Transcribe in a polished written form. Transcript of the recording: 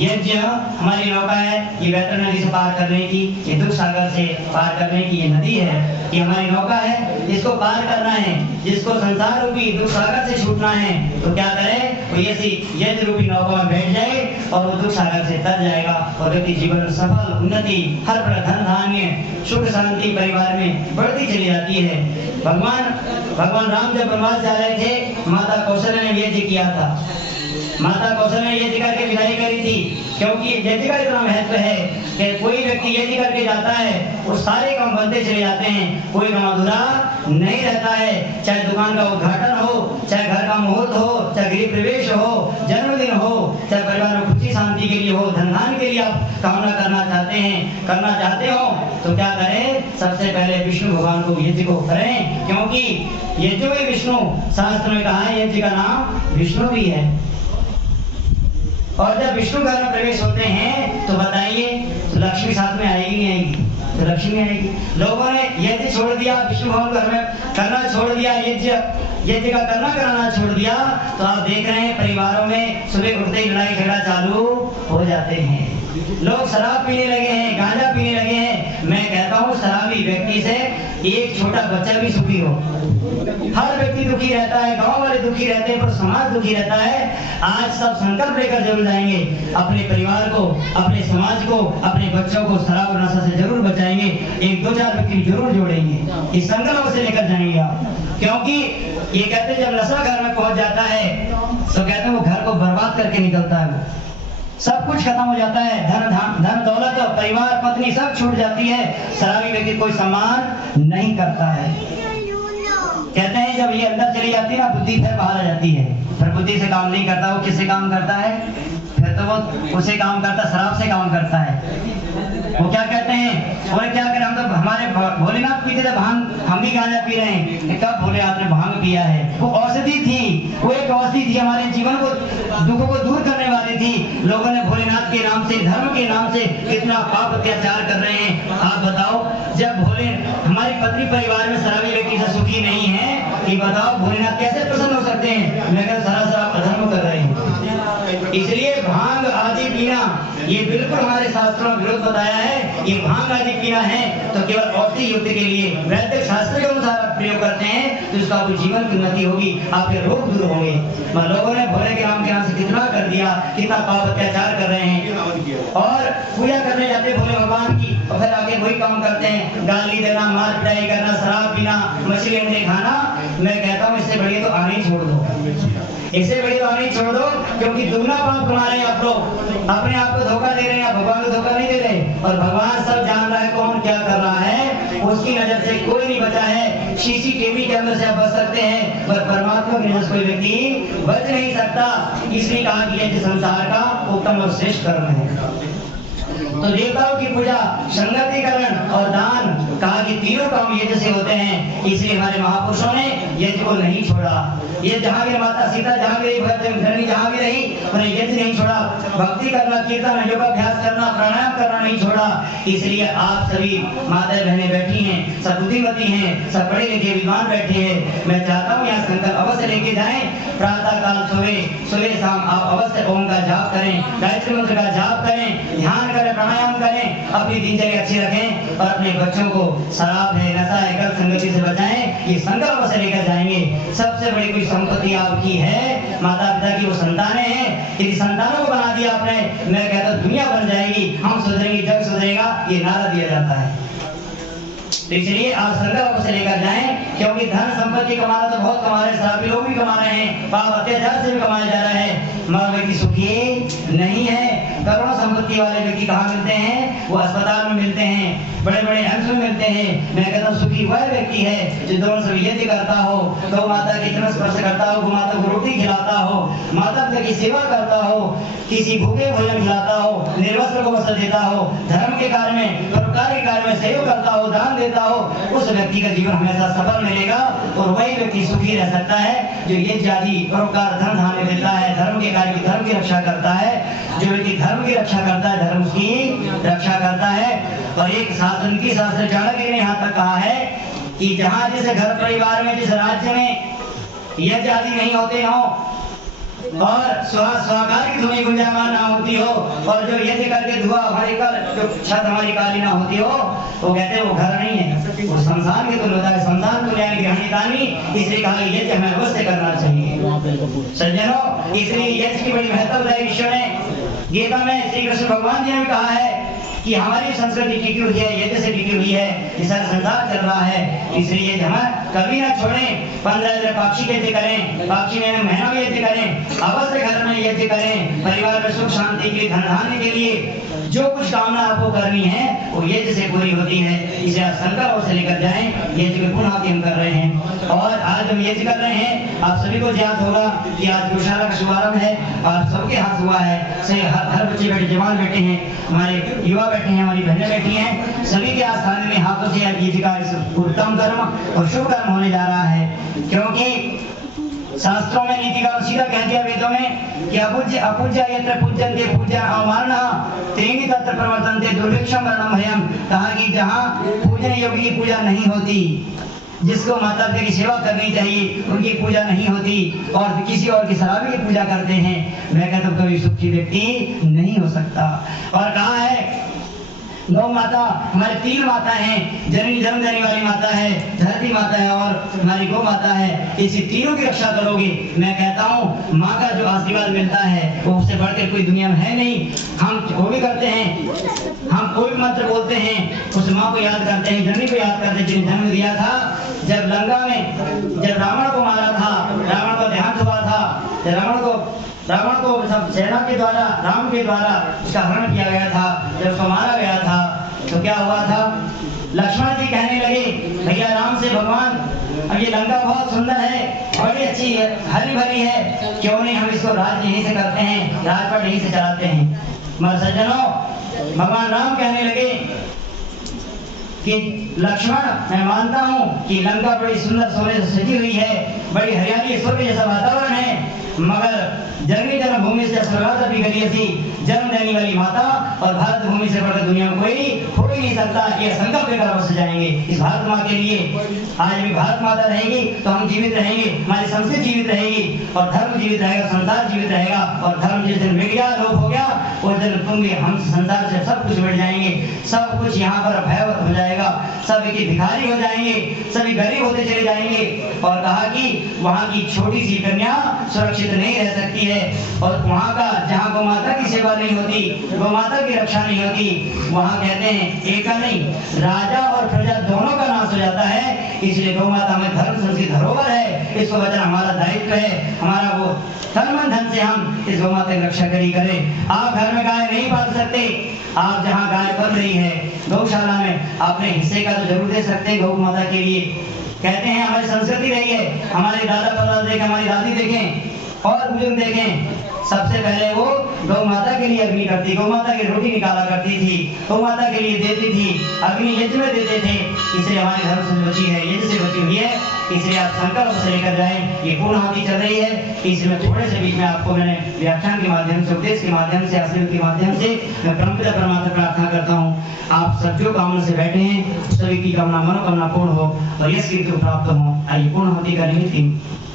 यज्ञ हमारी नौका है, ये वैतरण नदी से पार करने की, ये दुख सागर से पार करने की ये नदी है, ये हमारी नौका है, इसको पार करना है। जिसको संसार रूपी दुख सागर से छूटना है तो क्या करे, वो ऐसी यज्ञ रूपी नौका में बैठ जाए और वो दुख सागर से तर जाएगा और व्यक्ति जीवन में सफल, उन्नति, हर प्रकार धन धान्य, सुख शांति परिवार में बढ़ती चली जाती है। भगवान राम जब वनवास जा रहे थे, माता कौशल्या ने यज्ञ किया था। माता कौशल्या ने यज्ञ करके विदाई करी थी, क्योंकि यज्ञ का इतना महत्व है कि कोई व्यक्ति यज्ञ करके जाता है वो सारे काम बनते चले जाते हैं, कोई काम अधूरा नहीं रहता है। चाहे दुकान का उद्घाटन हो, चाहे घर का मुहूर्त हो, चाहे गृह प्रवेश हो, जन्मदिन हो, चाहे परिवार में खुशी शांति के लिए हो, धन धान्य के लिए आप कामना करना चाहते हो तो क्या करें, सबसे पहले विष्णु भगवान को यज्ञ को करें, क्योंकि यज्ञ में विष्णु, शास्त्र में कहा है यज्ञ का नाम विष्णु भी है। और जब विष्णु घर में प्रवेश होते हैं तो बताइए, तो लक्ष्मी साथ में आएगी नहीं आएगी? तो लक्ष्मी आएगी। लोगों ने यज्ञ छोड़ दिया, विष्णु भगवान घर में करना छोड़ दिया, यज्ञ का कराना छोड़ दिया, तो आप देख रहे हैं परिवारों में सुबह उठते ही लड़ाई झगड़ा चालू हो जाते हैं। लोग शराब पीने लगे हैं, गांजा पीने लगे हैं। मैं कहता हूँ शराबी व्यक्ति से एक छोटा बच्चा भी सुखी हो। हर व्यक्ति दुखी रहता है, गांव वाले दुखी रहते हैं, पर समाज दुखी रहता है। आज सब संकल्प लेकर जरूर जाएंगे, अपने परिवार को, अपने समाज को, अपने बच्चों को शराब और नशा से जरूर बचाएंगे। एक दो चार व्यक्ति जरूर जोड़ेंगे, इस संकल्प से लेकर जाएंगे आप। क्योंकि ये कहते हैं जब नशा घर में पहुंच जाता है तो कहते हैं वो घर को बर्बाद करके निकलता है, सब कुछ खत्म हो जाता है, धन दौलत, परिवार, पत्नी सब छूट जाती है। शराबी व्यक्ति कोई सम्मान नहीं करता है। कहते हैं जब ये अंदर चली जाती है ना, बुद्धि फिर बाहर आ जाती है, फिर बुद्धि से काम नहीं करता, वो किससे काम करता है? फिर तो वो उसे काम करता, शराब से काम करता है। वो क्या कहते हैं, और क्या करें, हम तो हमारे भोलेनाथ पीते थे भांग, हम भी गांजा पी रहे हैं। कब भोलेनाथ ने भांग पिया है? वो औषधि थी, वो एक औषधि थी, हमारे जीवन को, दुखों को दूर करने वाली थी। लोगों ने भोलेनाथ के नाम से, धर्म के नाम से कितना पाप अत्याचार कर रहे हैं। आप बताओ, जब भोले हमारी पत्नी परिवार में शराबी व्यक्ति से सुखी नहीं है, कि बताओ भोलेनाथ कैसे प्रसन्न हो सकते हैं? मैं कहता सरासर आप अधर्म कर रहे हैं। इसलिए भांग आदि पीना ये बिल्कुल हमारे शास्त्रों में विरोध बताया है। ये भांग आदि पीना है तो केवल औषधि युक्त के लिए, वैदिक शास्त्र के अनुसार आप प्रयोग करते हैं तो इसका आपकी जीवन की उन्नति होगी, आपके रोग दूर होंगे। लोगों ने भोले के नाम से कितना कर दिया, कितना पाप अत्याचार कर रहे हैं, और पूजा करने जाते भोले भगवान की और फिर आगे वही काम करते हैं, गाली देना, मार पिटाई करना, शराब पीना, मछली अंडे खाना। मैं कहता हूँ इससे बढ़िया तो आने ही छोड़ दो, इससे बढ़िया तो आने ही छोड़ दो, क्योंकि दुगना पाप कमा रहे हैं आप लोग, अपने आप को धोखा दे रहे हैं, भगवान को धोखा नहीं दे रहे। और भगवान सब जान रहा है कौन क्या कर रहा है, उसकी नजर से कोई नहीं बचा है। सीसीटीवी के अंदर से आप बच सकते हैं, पर परमात्मा की नजर से कोई व्यक्ति बच नहीं सकता। इसलिए कहा कि ये संसार का उत्तम और श्रेष्ठ कर्म है। तो देवताओं की पूजा, संगतिकरण और दान, कहा कि तीनों काम यज्ञ से होते हैं। इसलिए हमारे महापुरुषों ने यज्ञ को नहीं छोड़ा। ये जहाँ भी माता सीता जहाँ भी रही, भरतखंडी जहाँ भी रही, उन्हें यज्ञ नहीं छोड़ा। भक्ति करना, कीर्तन, योगाभ्यास करना, प्राणायाम करना नहीं छोड़ा। इसलिए आप सभी माता बहनें बैठी हैं, सब बुद्धिमती हैं, सब पढ़े लिखे विद्वान बैठे हैं। मैं चाहता हूँ यहाँ संकल्प अवश्य लेके जाएं। प्रातः काल सुबह शाम आप अवश्य ओम का जाप करें, गायत्री मंत्र का जाप करें, ध्यान करें, प्राणायाम करें, अपनी दिनचर्या अच्छी रखें और अपने बच्चों को शराब है, नशा है, गलत संगति से बचाएं। ये संकल्प से लेकर जाएंगे। सबसे बड़ी कोई संपत्ति आपकी है, माता पिता की वो संतानें हैं। यदि संतानों को बना दिया आपने, मैं कहता हूँ दुनिया बन जाएगी, हम सुधरेंगे, जग सुधरेगा, ये नारा दिया जाता है। तो इसलिए आप संकल्प से लेकर जाएं, क्योंकि धन संपत्ति कमाना तो बहुत कमा रहे हैं, शराबी लोग भी कमा रहे हैं, पाप अत्याचार से भी कमाया जा रहा है, मगर व्यक्ति सुखी नहीं है। करोड़ों संपत्ति वाले व्यक्ति कहाँ मिलते हैं? वो अस्पताल में मिलते हैं, बड़े बड़े एम्स में मिलते हैं। मैं कहता हूँ सुखी वह व्यक्ति है जो दोनों से यज्ञ करता हो, गौ माता की तरह स्पर्श करता हो, गौ माता को रोटी खिलाता हो, माता पिता की सेवा करता हो, किसी भूखे भोजन खिलाता हो, निर्वस्त्र को वस्त्र देता हो, धर्म के कार्य में, परोपकार के कार्य में सहयोग करता हो, दान देता हो, उस व्यक्ति का जीवन हमेशा सफल मिलेगा। और वही व्यक्ति सुखी रह सकता है जो ये जाति परोपकार धन धान्य देता है, धर्म के कार्य की, धर्म की रक्षा करता है। जो व्यक्ति धर्म की रक्षा करता है, धर्म की रक्षा करता है। और एक शास्त्र चाणक्य ने यहाँ तक कहा है कि जहाँ जिस घर परिवार में, जिस राज्य में यज्ञ आदि नहीं होते हो, और स्वाकार की ध्वनि गुंजायमान ना होती हो, और जो यज्ञ करके धुआं हमारी जो छत हमारी काली ना होती हो, वो कहते हैं वो घर नहीं है, वो शमशान के तुल्य होता है। शमशान तुल्य गृहणीतानी, इसलिए कहा यज्ञ हमें अवश्य करना चाहिए। सज्जनों, इसलिए यज्ञ की बड़ी महत्ता बताई ईश्वर ने। गीता में श्री कृष्ण भगवान जी ने कहा है कि हमारी संस्कृति टिकी हुई है, यज्ञ से टिकी हुई है, ये सारा संसार चल रहा है, इसलिए हम कभी ना छोड़ें। 15 दिन पाक्षी यज्ञ करें, पाक्षी में महीना में यज्ञ करें, अवश्य घर में यज्ञ करें, परिवार में सुख शांति के लिए, धन धान्य के लिए जो कुछ कामना आपको करनी है वो यज्ञ से पूरी होती है। इसे आप संकल्प से लेकर जाएं। यज्ञ में पुनः हम कर रहे हैं, और आज हम यज्ञ कर रहे हैं। आप सभी को याद होगा कि आज गौशाला का शुभारंभ है और सबके हाथ हुआ है। सही हर बच्चे बैठे, जवान बैठे हैं, हमारे युवा बैठे हैं, हमारी बहनें बैठी हैं, सभी के आस्थान में हाथों से यज्ञ का उत्तम कर्म और शुभ कर्म होने जा रहा है। क्योंकि शास्त्रों में नीति का सीधा कह दिया वेदों में कि अपूज्य यत्र पूज्यन्ते पूज्या अवमानः त्रीणि तत्र प्रवर्तन्ते दुर्भिक्षं वर्णं भयम्। कहा कि जहाँ पूजन योग्य की पूजा नहीं होती, जिसको माता पिता की सेवा करनी चाहिए उनकी पूजा नहीं होती, और किसी और की शराबी की पूजा करते हैं, मैं कहता हूँ कभी सुखी व्यक्ति नहीं हो सकता। और कहा है गौ माता, हमारे 3 माता हैं, जननी जन्म देने वाली माता है, धरती माता है और हमारी गौ माता है। इसी तीनों की रक्षा करोगे, मैं कहता हूँ माँ का जो आशीर्वाद मिलता है वो उससे बढ़कर कोई दुनिया में है नहीं। हम वो भी करते हैं, हम कोई भी मंत्र बोलते हैं, उस माँ को याद करते हैं, जननी को याद करते हैं जिन्हें जन्म दिया था। जब लंका में जब रावण को मारा था, रावण का देहांत हुआ था, रावण को सब सेना के द्वारा, राम के द्वारा उसका हरण किया गया था, जब उसको मारा गया था तो क्या हुआ था? लक्ष्मण जी कहने लगे भैया राम से भगवान, अब ये लंका बहुत सुंदर है, बड़ी अच्छी है, हरी भरी है, क्यों नहीं हम इसको राज यहीं से करते हैं, राजपाट यहीं से चलाते हैं। मगर सज्जनों, भगवान राम कहने लगे कि लक्ष्मण, मैं मानता हूँ कि लंका बड़ी सुंदर सोने से सजी हुई है, बड़ी हरियाली स्वर्ग जैसा वातावरण है, मगर जननी जन्मभूमि से स्वर्गात भी करी थी, जन्म देने वाली माता और भारत भूमि से बढ़कर दुनिया में कोई हो ही नहीं सकता कि यह संकल्प लेकर अवश्य जाएंगे इस भारत माँ के लिए। आज भी भारत माता रहेगी तो हम जीवित रहेंगे, हमारी संस्कृति जीवित रहेगी और धर्म जीवित रहेगा, संसार जीवित रहेगा। और धर्म जिस दिन मिट गया, लोप हो गया, उस दिन तुम हम संसार से सब कुछ मिट जाएंगे, सब कुछ यहाँ पर भयवत हो जाएगा, सभी की भिखारी हो जाएंगे, सभी गरीब होते चले जाएंगे। और कहा कि वहाँ की छोटी सी कन्या सुरक्षित नहीं रह सकती है, और वहाँ का जहाँ गौ माता की सेवा नहीं होती, गौ माता की रक्षा नहीं होती, वहाँ कहते हैं एक का नहीं, राजा और प्रजा दोनों का नाश हो जाता है। इसलिए गौ माता में धर्म संस्कृति धरोहर है, इसको बचाना हमारा दायित्व है, हमारा वो तन मन धन से हम इस गौ माता की रक्षा करें। आप घर में गाय नहीं पाल सकते, आप जहाँ गाय पल रही है गौशाला में अपने हिस्से का तो जरूर दे सकते हैं गौ माता के लिए। कहते हैं हमारी संस्कृति रही है, हमारे दादा परदादा देखें, हमारी दादी देखें और बुजुर्ग देखें, सबसे पहले वो गौ माता के लिए अग्नि करती, गौ माता की रोटी निकाला करती थी, गौ माता के लिए देती थी, अग्नि यज्ञ में देते थे। इसलिए हमारी धर्म से बची है, यज्ञ से बची हुई है, इसलिए आप संकल्प से लेकर जाएं। ये पूर्णाहुति चल रही है, इसमें थोड़े से बीच में आपको मैंने व्याख्यान के माध्यम से, उपदेश के माध्यम से, आशीर्वाद के माध्यम से मैं परमपिता परमात्मा प्रार्थना करता हूँ आप सब जो कामना से बैठे हैं सभी की कामना मनोकामना पूर्ण हो और यश कीर्ति प्राप्त हो। आइए पूर्णाहुति का निमित्त